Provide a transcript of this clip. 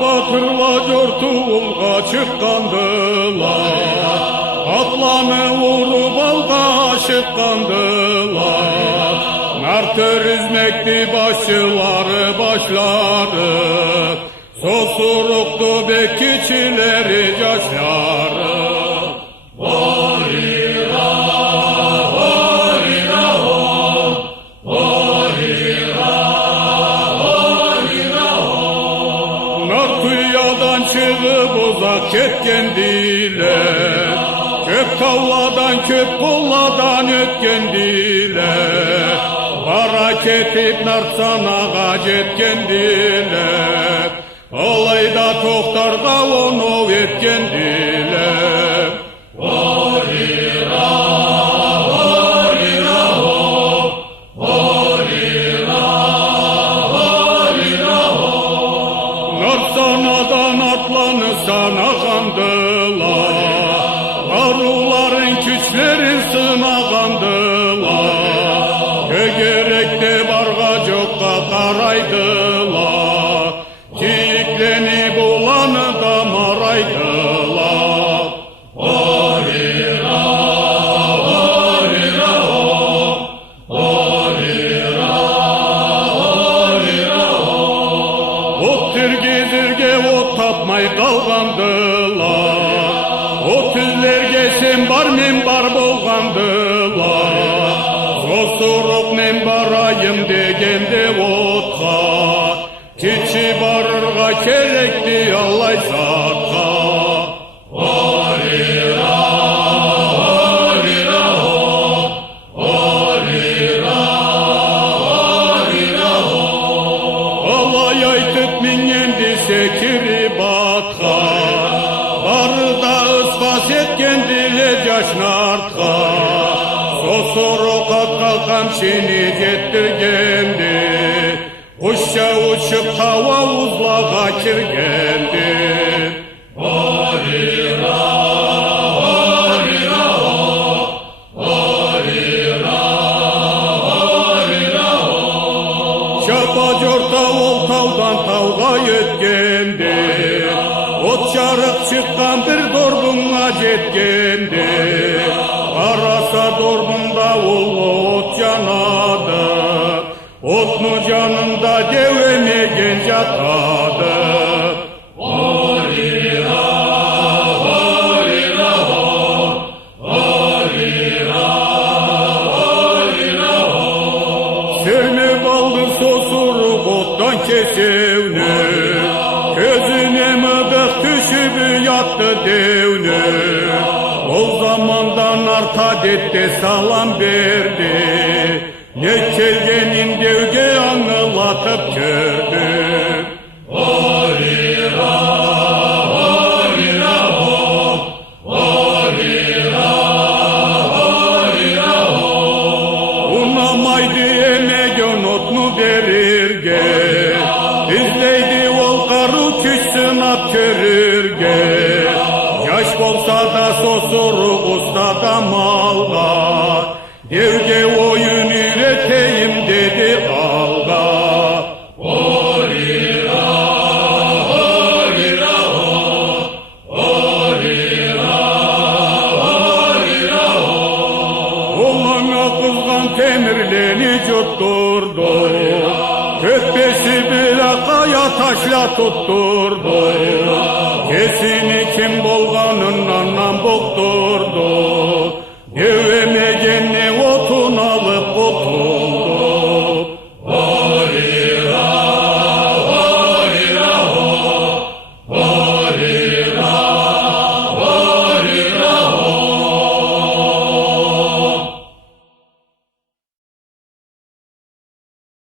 Batırla jortuğulga çıkkandılar, atlanı vurup alga çıkkandılar. Nar törüzmekti başçıları başladı, sosuruktu bekçileri yaşları. Çıkıp uzak ketkendiler, köp kavladan köp kolladan ötkendiler. Para ketip nartsanaga jetkendiler, olayda toktarga onu etkendiler. Narsanadan atlanı sanagandılar, arıların güçleri sınagandılar. Kögerekte barga jokka karaydılar, kiyiklenip ulanı da maraydılar. Ot tapmay kalgandılar, ot üzlerge sen bar men bar bolgandılar. Sosurup men barayım degende otga, keçi barırga kerekti allay zatga. Alay aytıp mingendi sekiri batka, barıda ıspas etkendiler yaşnartka. Sosuruk atka kamşini jettirgendi, kuşça uçup tava uzlaga kirgendi. Çapa jorta ol tavdan tavga yetkendi, ot çarık çıkkan bir dorbunga jetkendi. Arasa dorbunda ullu ot janadı, otnu janında devemegen jatadı. Sönüp aldı sosuruk ottan kesevni, gözüne mıdık düşüp yattı devni. O zamandan arta dette salam verdi, ne kelgenin devge anılatıp gördü. Unamaydı emeyon otnu verirge, izleydi ol karu küç sınap körürge. Yaş bolsa da sosuruk usta da malga, devge oyun üreteyim dedi kalga. Olana kızgan temirleni jutturdu, köpesi bir akaya taşla tutturdu. Kesini kim bolganından bokturdu,